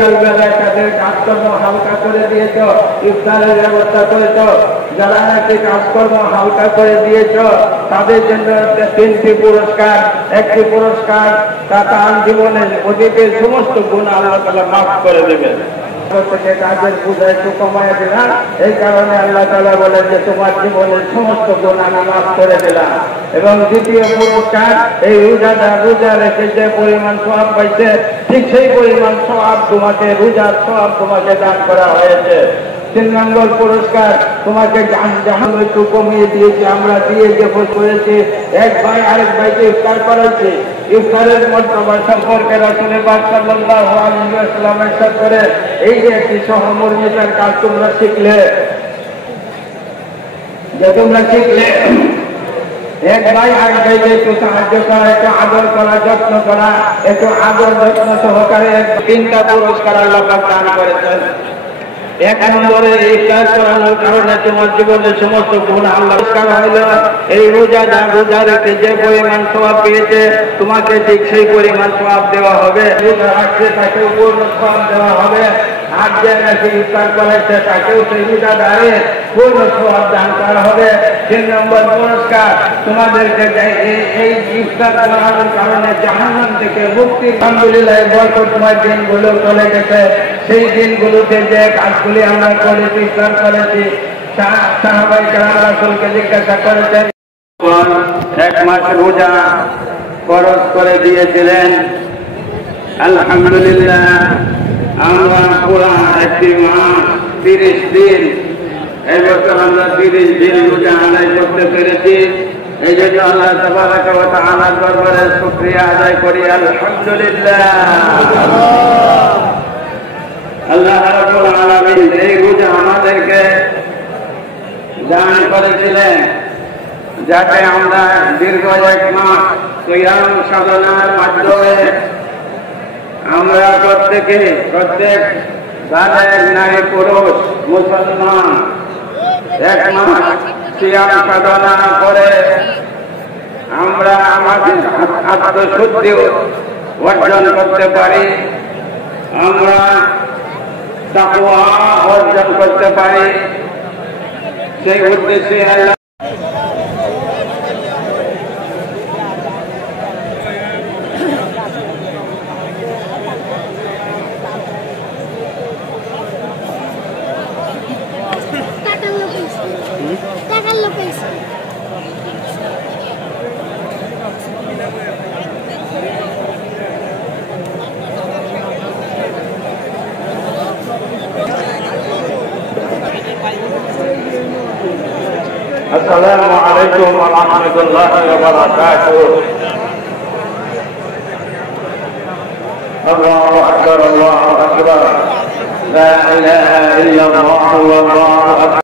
বিকাল বেলায় তাদের কাজকর্ম হালকা করে দিয়েছ, ইফতারের ব্যবস্থা করেছ। যারা নাকি কাজকর্ম হালকা করে দিয়েছ তাদের জন্য 3টি পুরস্কার। একটি পুরস্কার তার জীবনের অতীতের সমস্ত গুনাহ আল্লাহ তাআলা মাফ করে দেবেন। কাজের পূজা একটু কমায় দিলাম, এই কারণে আল্লাহ তাআলা বলেন যে তোমার জীবনের সমস্ত গুনাহ আমি মাফ করে দিলাম। এবং দ্বিতীয় পুরস্কার, এই রোজা রেখে যে পরিমাণ সওয়াব পাইছে ঠিক সেই পরিমাণ সওয়াব তোমাকে, রোজার সওয়াব তোমাকে দান করা হয়েছে। 3 নম্বর পুরস্কার, তোমাকে জাহান্নাম একটু কমিয়ে দিয়েছি আমরা, দিয়ে যে করেছি এক ভাই আরেক ভাইকে ইফতার করাচ্ছি। ইফতারের মর্তবা সম্পর্কে রাসূল পাক সাল্লাল্লাহু আলাইহি ওয়াসাল্লাম ইরশাদ করে, এই যে একটি সহমর্মিতার কাজ তোমরা শিখলে, এক ভাই আরেক ভাইকে একটু সাহায্য করা, একটু আদর করা, যত্ন করা, একটু আদর যত্ন সহকারে 3টা পুরস্কার আল্লাহ পাক দান করেছেন। 1 নম্বরে ইফতার করানোর কারণে তোমার জীবনের সমস্ত গুনাহ আল্লাহ পরিষ্কার হইল। এই রোজা রেখে যে পরিমাণ সওয়াব পেয়েছে তোমাকে ঠিক সেই পরিমাণ সওয়াব দেওয়া হবে। রোজা রাখছে তাকেও পূর্ণ সওয়াব দেওয়া হবে। আর যে নাকি ইফতার করাইছে তাকেও সেই রোজাদারে পূর্ণ সওয়াব দান করা হবে। 3 নম্বর পুরস্কার, তোমাদেরকে এই ইফতার করানোর কারণে জাহান্নাম থেকে মুক্তি। আলহামদুলিল্লাহ, বরকতময় দিনগুলো চলে গেছে। সেই দিনগুলোতে যে কাজগুলি আমরা করেছি, ইফতার করেছি, সাহাবায়ে কেরাম রাসূলকে জিজ্ঞাসা করেছেন, 1 মাস রোজা ফরজ করে দিয়েছিলেন। আলহামদুলিল্লাহ, আমরা পুরা একটি মাস 30 দিন, এবছর আমরা 30 দিন রোজা আদায় করতে পেরেছি। এই জন্য আল্লাহ তাবারাকা ওয়া তাআলার দরবারে শুকরিয়া আদায় করি, আলহামদুলিল্লাহ। আল্লাহ রাব্বুল আলামিন এই রোজা আমাদেরকে দান করেছিলেন যাতে আমরা দীর্ঘ 1 মাস সিয়াম সাধনার মাধ্যমে আমরা প্রত্যেক বালেগ নারী পুরুষ মুসলমান 1 মাস সিয়াম সাধনা করে আমরা আমাদের আত্মশুদ্ধি অর্জন করতে পারি, আমরা তাকওয়া অর্জন করতে পারি। সেই উদ্দেশ্যে আল্লাহ السلام عليكم ورحمة الله وبركاته. الله أكبر الله أكبر، لا إله إلا الله والله أكبر.